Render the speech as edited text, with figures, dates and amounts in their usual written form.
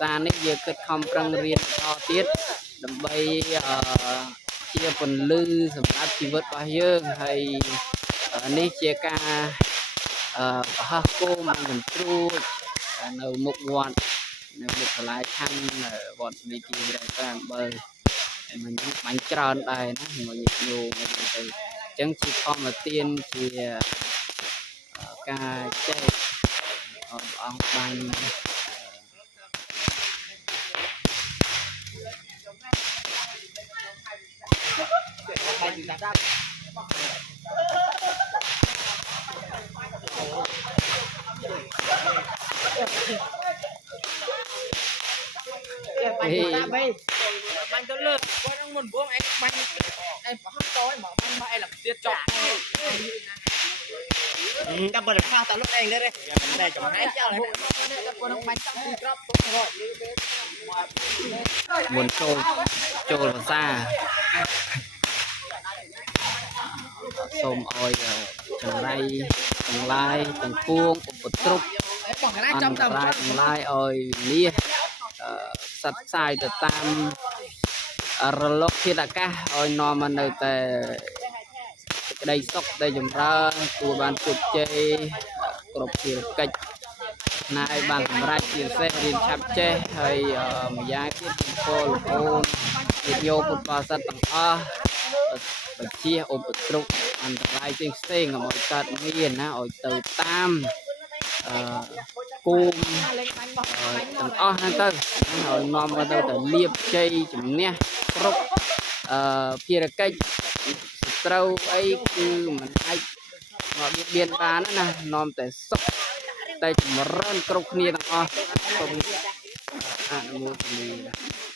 សានេះយើងគិតខំប្រឹងរៀនបន្តទៀតដើម្បីជាពន្លឺសម្រាប់ជីវិតរបស់យើងហើយនេះជាការប្រហោះគោមសន្ទ្រួចនៅមុខវត្តនៅមុខសាលាឆាន់វត្តវិទ្យាល័យតាមបើមិនបាញ់ច្រើនដែរណាមកញាតិញោមទៅអញ្ចឹងជាធម្មទានជាការចែកអង្គបាញ់បាញ់ទៅលើគាត់នឹងមុនបងឯងបាញ់ឯងប្រហោះតឲ្យមកបាញ់មកឯងឡើងទៀតចប់តែបើខោតលោកឯងដែរតែចំណាយចោលហ្នឹងគាត់នឹងបាញ់តាមក្របទុករត់មុនចូលភាសាសូមឲ្យចង្រៃទាំងឡាយទាំងពួងឧបទ្រពបងកណាចំតាមទាំងឡាយឲ្យនេះផ្សព្វផ្សាយទៅតាមរលកធាតុអាកាសឲ្យនាំមកនៅតែក្តីសុខដែលចម្រើនគួរបានជោគជ័យគ្រប់ភារកិច្ចណាឲ្យបានសម្រេចជាពិសេសរៀនឆាប់ចេះហើយម្យ៉ាងទៀតពលអូនជាយោពុទ្ធបរិស័ទទាំងអស់បជាឧបទ្រពអន្តរាយផ្សេងៗកុំឲ្យកើតមានណាឲ្យទៅតាមគូមទាំងអស់ហ្នឹងទៅឲ្យនាំមកទៅលៀបជ័យជំនះគ្រប់ភារកិច្ចសត្រូវអីគឺមិនអាចមកបៀតបៀនបានណានាំតែសុខតែចម្រើនគ្រប់គ្នាទាំងអស់សូមអនុមោទនា